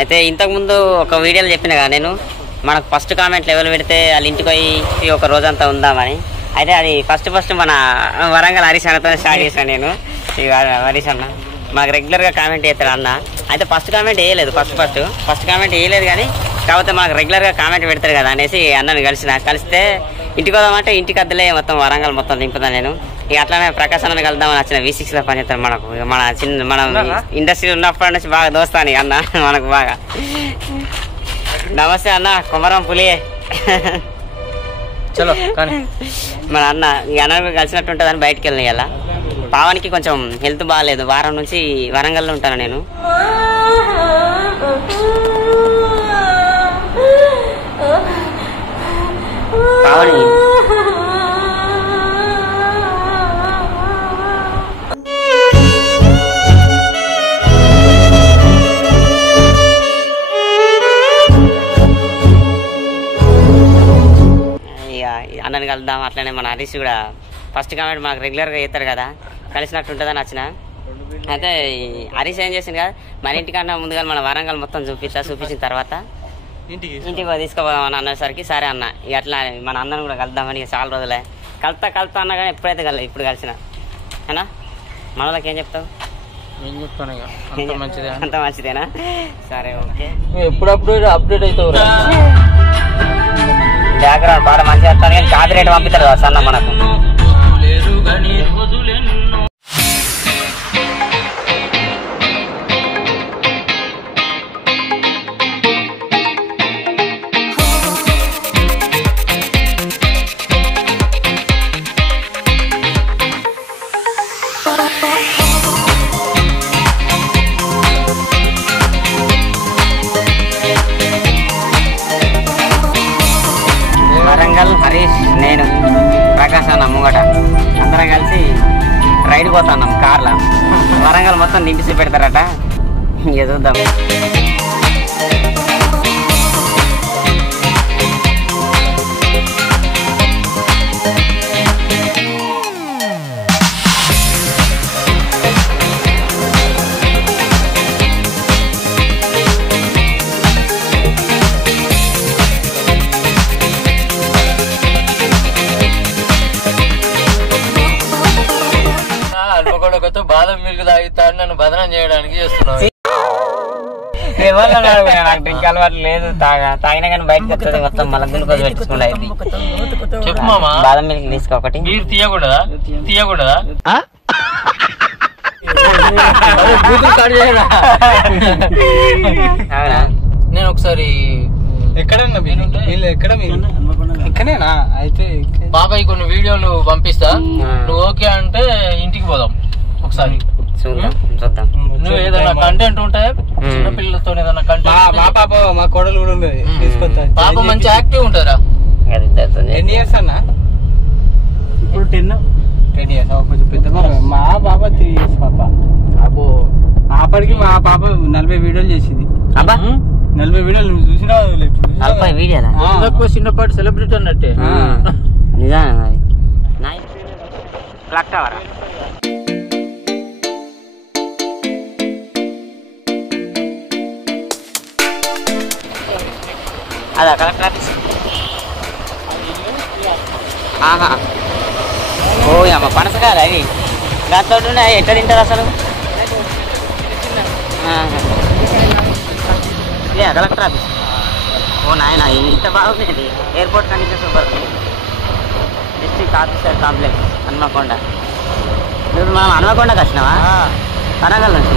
అయితే ఇంతకుముందు ఒక వీడియోలో చెప్పిన కదా నేను, మనకు ఫస్ట్ కామెంట్లు ఎవరు పెడితే వాళ్ళ ఇంటికి పోయి ఒక రోజంతా ఉందామని. అయితే అది ఫస్ట్ మన వరంగల్ హరీష్ అన్నతో స్టార్ట్ చేశాను నేను. హరీష్ అన్న మాకు రెగ్యులర్గా కామెంట్ చేస్తాడు అన్న. అయితే ఫస్ట్ కామెంట్ వేయలేదు, ఫస్ట్ కామెంట్ వేయలేదు కానీ కాకపోతే మాకు రెగ్యులర్గా కామెంట్ పెడతారు కదా అనేసి అన్నని కలిస్తే ఇంటికి వద్దామంటే ఇంటికి అద్దలే మొత్తం వరంగల్ మొత్తం దింపుతాను నేను. ఇక అట్లానే ప్రకాశ్ అన్నని కలుద్దామని వచ్చిన V6లో పనిచేస్తాను. మనకు మనం ఇండస్ట్రీ ఉన్నప్పటి నుంచి బాగా దోస్తాను అన్న మనకు బాగా. నమస్తే అన్న, కొమరం పులియే. చలో కానీ మన అన్న ఈ అన్న కలిసినట్టు ఉంటుందని బయటకు వెళ్ళిన ఇలా. పావానికి కొంచెం హెల్త్ బాగాలేదు, వారం నుంచి వరంగల్లో ఉంటాను నేను. పావని అన్నని కలుద్దాం. అట్లనే మన హరీష్ కూడా ఫస్ట్ కామెంట్ మనకు రెగ్యులర్గా చేస్తారు కదా, కలిసినట్టు ఉంటుందని వచ్చిన. అయితే హరీష్ ఏం చేసింది కదా, మన ఇంటికన్నా ముందుగా మన వరంగల్ మొత్తం చూపించిన తర్వాత ఇంటికి తీసుకోపోదామని అన్నసరికి సరే అన్న ఇక అట్లా మన అన్నను కూడా కలుద్దామని. ఇక చాలా రోజులే కలుతా అన్నా కానీ ఎప్పుడైతే ఇప్పుడు కలిసిన అన్నా. మన వాళ్ళకి ఏం చెప్తావు? అంత మంచిదేనా? సరే ఓకే. ఎప్పుడప్పుడు అప్డేట్ అవుతావు. బ్యాక్గ్రౌండ్ పాట మంచిగా వస్తాను కానీ కాపీ రేట్ పంపిస్తారు కదా సన్న మనకు. వరంగల్ హరీష్, నేను, ప్రకాశ్ అన్న ముంగట అందరం కలిసి రైడ్ పోతున్నాం కార్లో. వరంగల్ మొత్తం నింపి పెడతారట, ఇక చూద్దాం. బాదం మిల్క్ తాగిస్తాడు, నన్ను బదనం చేయడానికి చేస్తున్నావు. నాకు డ్రింక్ అలవాటు లేదు, తాగినా కానీ బయటకు వస్తుంది మొత్తం మళ్ళీ గ్లూకోజ్ పెట్టుకుంటా. చెప్పు మామా, బాదం మిల్క్ తీసుకో ఒకటి. మీరు తీయకూడదా? అవునా? నేను ఒకసారి ఎక్కడేనా అయితే బాబాయ్ కొన్ని వీడియోలు పంపిస్తా, నువ్వు ఓకే అంటే ఇంటికి పోదాం ఒకసారి. చూద్దాం. నువ్వు ఏదైనా కంటెంట్ ఉంటే చిన్నపిల్లలతో ఏదైనా కంటెంట్. మా పాప మా కోడలు కూడా ఉండదు, తీసుకొస్తా. పాప మంచి యాక్టివ్ ఉంటారా? ఎన్ని ఇయర్స్ అన్న? ఇప్పుడు 10 ఇయర్స్. కొంచెం పెద్ద మా పాప 3 ఇయర్స్ పాప. అబ్బో అప్పటికి మా పాప 40 వీడియోలు చేసింది. 40 వీడియోలు నువ్వు చూసినా? చిన్నపాటి సెలబ్రిటీ అన్నట్టే. నిజానే మరి. క్లాక్ టవర్ అదా కలెక్టర్ ఆఫీస్. ఓ అమ్మ పనసకాయలు అవి దాంతో ఎట్లా తింటారు అసలు? Collector office. ఓ నాయన ఇంత బాగుంది. ఎయిర్పోర్ట్ కండిషన్ సూపర్ ఉంది. District officer complex Hanamkonda. ఇప్పుడు మనం హన్మకొండకి వచ్చినావా? వరంగల్ నుంచి.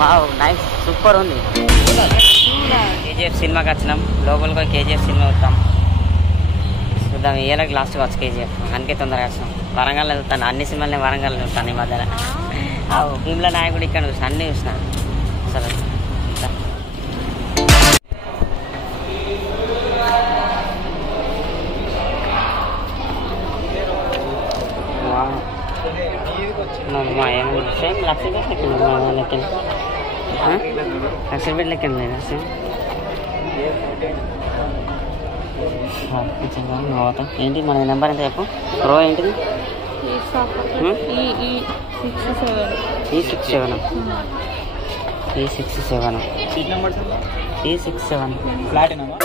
వావ్ నైస్, సూపర్ ఉంది. KGF సినిమాకి వచ్చినాం, లోపలికి పోయి KGF సినిమా వస్తాం. చూద్దాం, ఏళ్ళకి లాస్ట్గా వచ్చి KGF అందుకే తొందరగా వచ్చినాం. వరంగల్ వెళ్తాను, అన్ని సినిమాలని వరంగల్ చూస్తాను ఈ మధ్యన. భీమ్లా నాయకుడు ఇక్కడ చూసిన, అన్నీ చూసిన అసలు. సేమ్ లక్షపేట లెక్క లేదా సేమ్? ఏంటి మన నెంబర్ ఎంత చెప్పు? ప్రో ఏంటిది? E67. E67 seat numbers E67 ప్లాటినమా?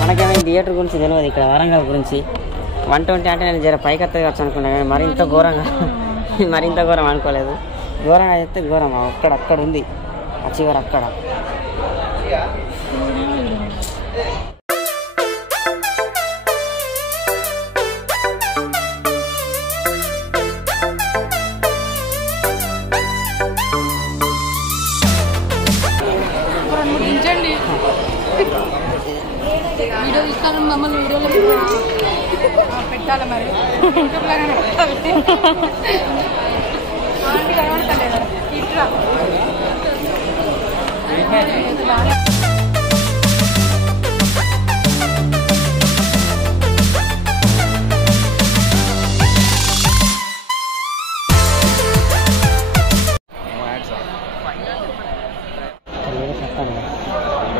మనకేమో థియేటర్ గురించి తెలియదు, ఇక్కడ వరంగల్ గురించి 120 అంటే నేను జర పైకి వస్తుంది కావచ్చు అనుకున్నాను, కానీ మరింత ఘోరంగా మరింత ఘోరం అనుకోలేదు. ఘోరంగా చెప్తే ఘోరం అక్కడ ఉంది, ఆ చివరి అక్కడ. వీడియో ఇస్తాను మమ్మల్ని వీడియోలో పెట్టాలి మరి ఇట్లా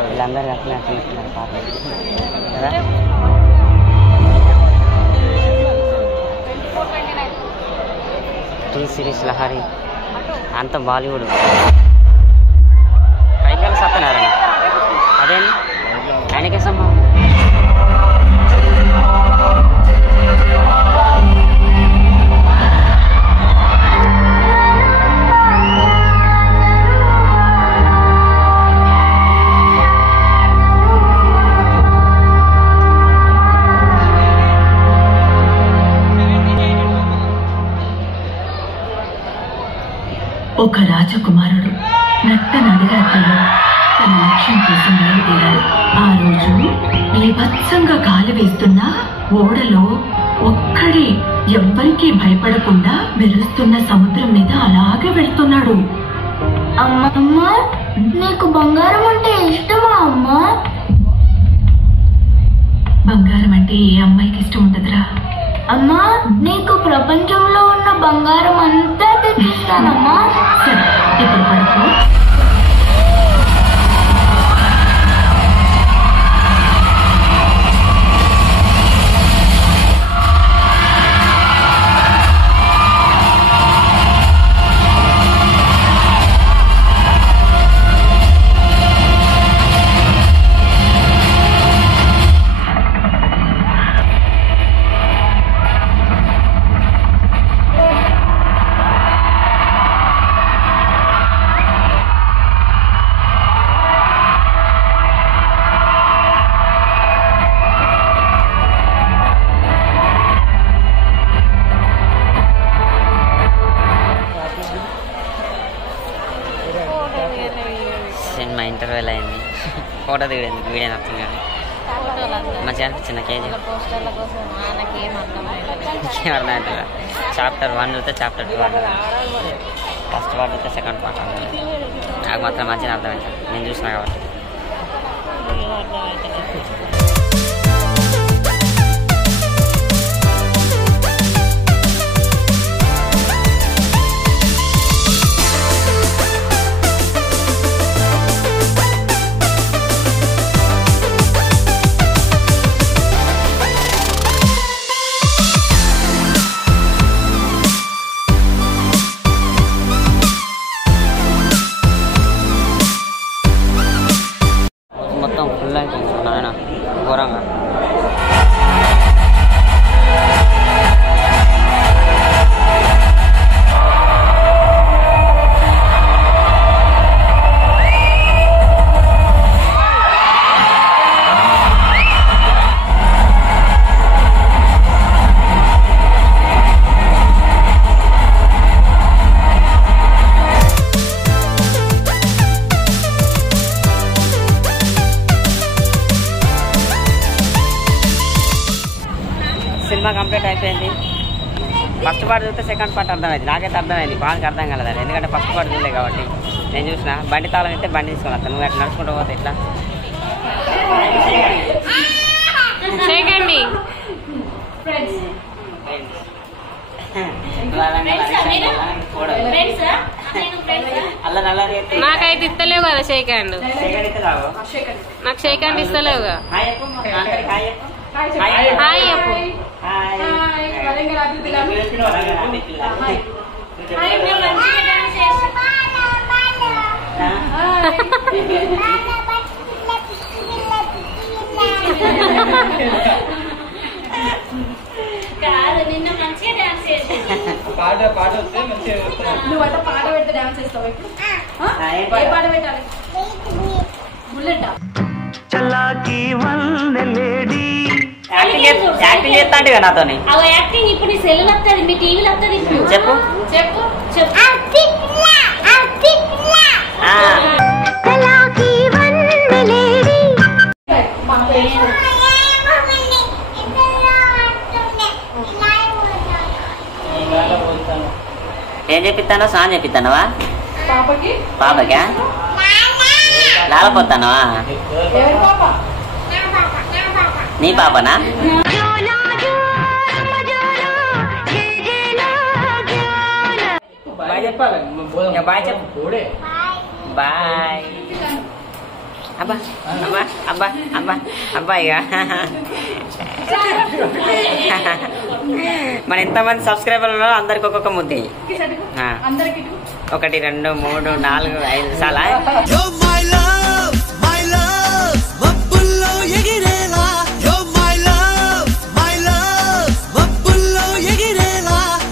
వీళ్ళందరూ అట్లా చూస్తున్నారు పాపం కదా. టీ సిరీస్ లహరి అంత బాలీవుడ్. పైకి సత్యనారాయణ అదేంటి ఆయనకే సంభవం. ఒక రాజకుమారుడు నట్ట నడిరాత్రిలో తన లక్ష్యం కోసం బయలుదేరాడు. ఆ రోజు బీభత్సంగా గాలి వేస్తున్న ఓడలో ఒక్కడే ఎవ్వరికీ భయపడకుండా మెరుస్తున్న సముద్రం మీద అలాగే వెళ్తున్నాడు. అమ్మమ్మ, నీకు బంగారం అంటే ఇష్టమా అమ్మా? బంగారం అంటే ఏ అమ్మాయికి ఇష్టం ఉండదురా. అమ్మా, నీకు ప్రపంచంలో ఉన్న బంగారం అంతా తెచ్చిస్తానమ్మా. సరే, ఇప్పుడు పడుకో. సినిమా ఇంటర్వెల్ అయింది, ఫోటో దిగేందుకు వీడియో నచ్చింది మంచిగా అనిపించింది. కేజీ ఇంకేం అర్థం అవుతుందా? చాప్టర్ 1 చూస్తే చాప్టర్ 2 అర్థం, ఫస్ట్ పార్ట్ చూస్తే సెకండ్ పార్ట్ అర్థం. నాకు మాత్రం మంచిగా అర్థమవుతుంది, నేను చూసినా కాబట్టి. మొత్తం ఫుల్ అయిపోయింది నాయన ఘోరంగా. సినిమా కంప్లీట్ అయిపోయింది. ఫస్ట్ పార్ట్ చూస్తే సెకండ్ పార్ట్ అర్థమైంది, నాకైతే అర్థమైంది. బాగా అర్థం కలదండి, ఎందుకంటే ఫస్ట్ పార్ట్ చూడలేదు కాబట్టి. నేను చూసిన బండి తాళం అయితే బండి తీసుకొని వస్తాను, నువ్వు అట్లా నడుచుకుంటూ పోతే ఇట్లా. అలా నాకైతే ఇస్తలేవు కదా షేక్ హ్యాండ్. నాకు షేక్ హ్యాండ్ ఇస్తలేవుగా. హాయ్ చెప్పు. పాట వస్తే మంచిగా నువ్వు అంటే పాట పెడితే డాన్స్ చేస్తావు ఇప్పుడు. ఏ పాట పెట్టాలి? బుల్లెట్ యాక్టింగ్ చేస్తా అంటే నాతోని యాక్టింగ్ ఇప్పుడు నీ సెల్ వస్తుంది, మీ టీవీలో వస్తుంది. ఇప్పుడు చెప్పు చెప్పు. ఏం చెప్పిస్తానో సాంగ్ చెప్పిస్తానవా? పాపకి పాపకా లాలపోతానవా? ఎవరి పాప? నీ పాపనా? బాయ్ చెప్పాలి. బాయ్ చెప్పు. బాయ్. అబ్బా అబ్బా అబ్బా అబ్బా అబ్బా ఇక మన ఎంతమంది సబ్స్క్రైబర్లు ఉన్నారో అందరికి ఒక్కొక్క ముద్ది. అందరికి 1 2 3 4 5 చాలా